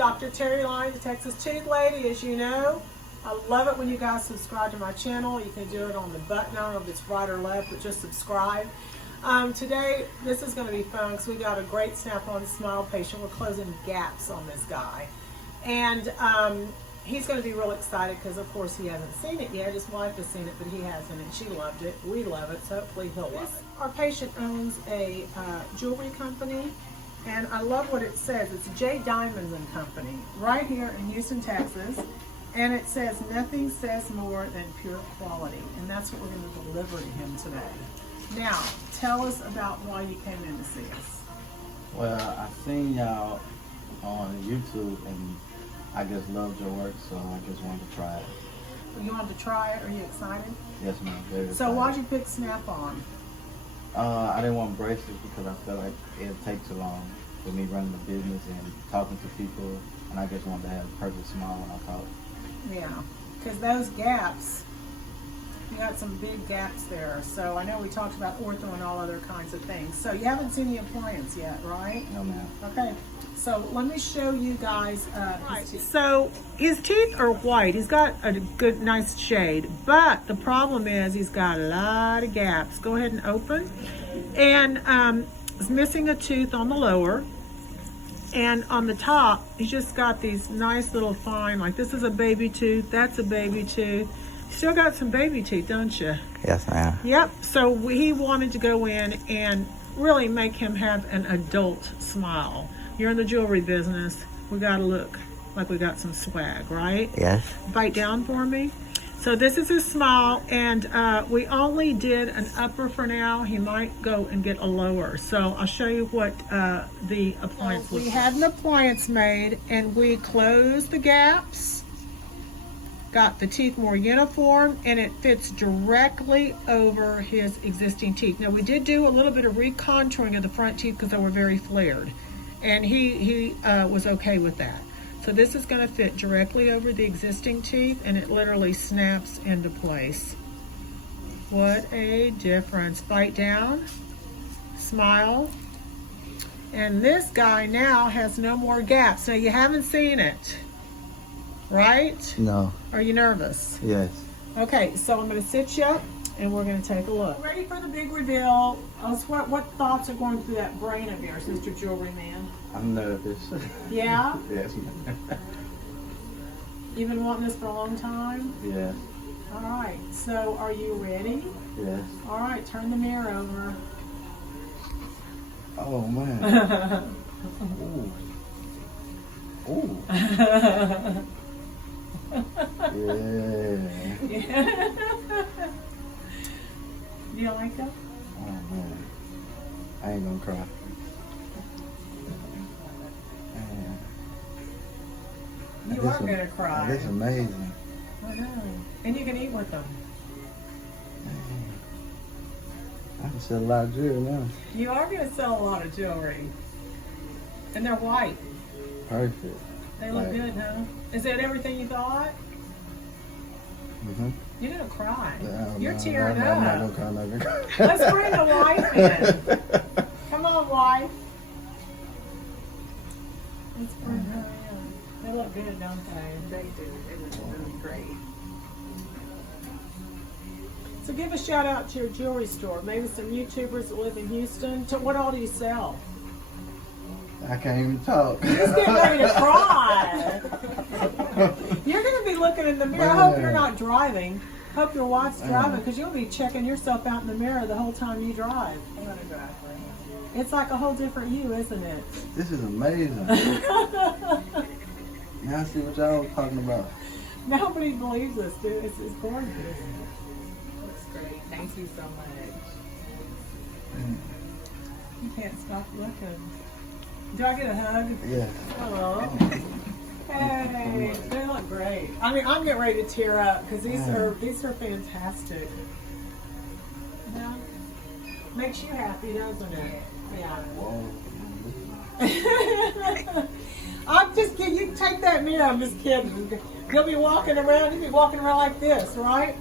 Dr. Terri Alani, the Texastoothlady, as you know. I love it when you guys subscribe to my channel. You can do it on the button. I don't know if it's right or left, but just subscribe. Today, this is going to be fun because we got a great Snap-on Smile patient. We're closing gaps on this guy. And he's going to be real excited because, of course, he hasn't seen it yet. His wife has seen it, but he hasn't, and she loved it. We love it, so hopefully he'll love it. Our patient owns a jewelry company, and I love what it says. It's J. Diamonds and Company, right here in Houston, Texas. And it says, nothing says more than pure quality. And that's what we're going to deliver to him today. Now, tell us about why you came in to see us. Well, I seen y'all on YouTube, and I just loved your work, so I just wanted to try it. You wanted to try it? Are you excited? Yes, ma'am. Very So excited. why'd you pick Snap-on? I didn't want braces because I felt like it'd take too long for me running the business and talking to people, and I just wanted to have a perfect smile when I talk. Yeah, because those gaps, you got some big gaps there. So I know we talked about ortho and all other kinds of things. So you haven't seen the appliance yet, right? No, ma'am. Okay, so let me show you guys. So his teeth are white. He's got a good, nice shade, but the problem is he's got a lot of gaps. Go ahead and open. And he's missing a tooth on the lower. And on the top, he's just got these nice little fine, like this is a baby tooth, that's a baby tooth. Still got some baby teeth, don't you? Yes, ma'am. Yep, so he wanted to go in and really make him have an adult smile. You're in the jewelry business, we gotta look like we got some swag, right? Yes. Bite down for me. So this is his smile, and we only did an upper for now. He might go and get a lower. So I'll show you what the appliance looks like. We had an appliance made, and we closed the gaps, got the teeth more uniform, and it fits directly over his existing teeth. Now we did do a little bit of recontouring of the front teeth because they were very flared, and he was okay with that. So this is going to fit directly over the existing teeth, and it literally snaps into place. What a difference. Bite down, smile. And this guy now has no more gaps. Now you haven't seen it, right? No. Are you nervous? Yes. Okay, so I'm going to sit you up, and we're going to take a look. Ready for the big reveal. What thoughts are going through that brain of yours, Mr. Jewelry Man? I'm nervous. Yeah? Yes, ma'am. You've been wanting this for a long time? Yes. All right, so are you ready? Yes. All right, turn the mirror over. Oh, man. Ooh. Ooh. Yeah. Yeah. Do you like it? Oh, man. I ain't gonna cry. You are going to cry. That's amazing. I know. And you can eat with them. I can sell a lot of jewelry now. You are going to sell a lot of jewelry. And they're white. Perfect. They look good, huh? Is that everything you thought? Mm-hmm. You're going to cry. No, You're no, tearing I'm not up. gonna cry. Let's bring the wife in. Come on, wife. Let's bring her in. They look good, don't they? They do. They look really great. So give a shout out to your jewelry store. Maybe some YouTubers that live in Houston. What all do you sell? I can't even talk. He's getting ready to cry. You're going to be looking in the mirror. I hope you're not driving. Hope your wife's driving, because you'll be checking yourself out in the mirror the whole time you drive. I'm going to drive. It's like a whole different you, isn't it? This is amazing. Now I see what y'all was talking about. Nobody believes us, dude. It's gorgeous. Looks great. Thank you so much. You can't stop looking. Do I get a hug? Yeah. Hello. Hey, they look great. I mean, I'm getting ready to tear up because these are fantastic. Yeah. Makes you happy, doesn't it? Yeah. Whoa. I'm just kidding. You take that mirror. I'm just kidding. You'll be walking around. You'll be walking around like this, right?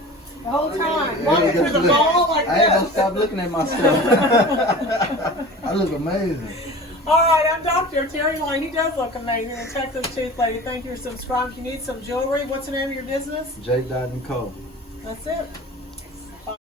The whole time. Walking through the mall like I ain't this. gonna stop looking at myself. I look amazing. All right, I'm Dr. Terri Alani. He does look amazing. The Texastoothlady. Thank you for subscribing. If you need some jewelry, what's the name of your business? J. Nicole. That's it.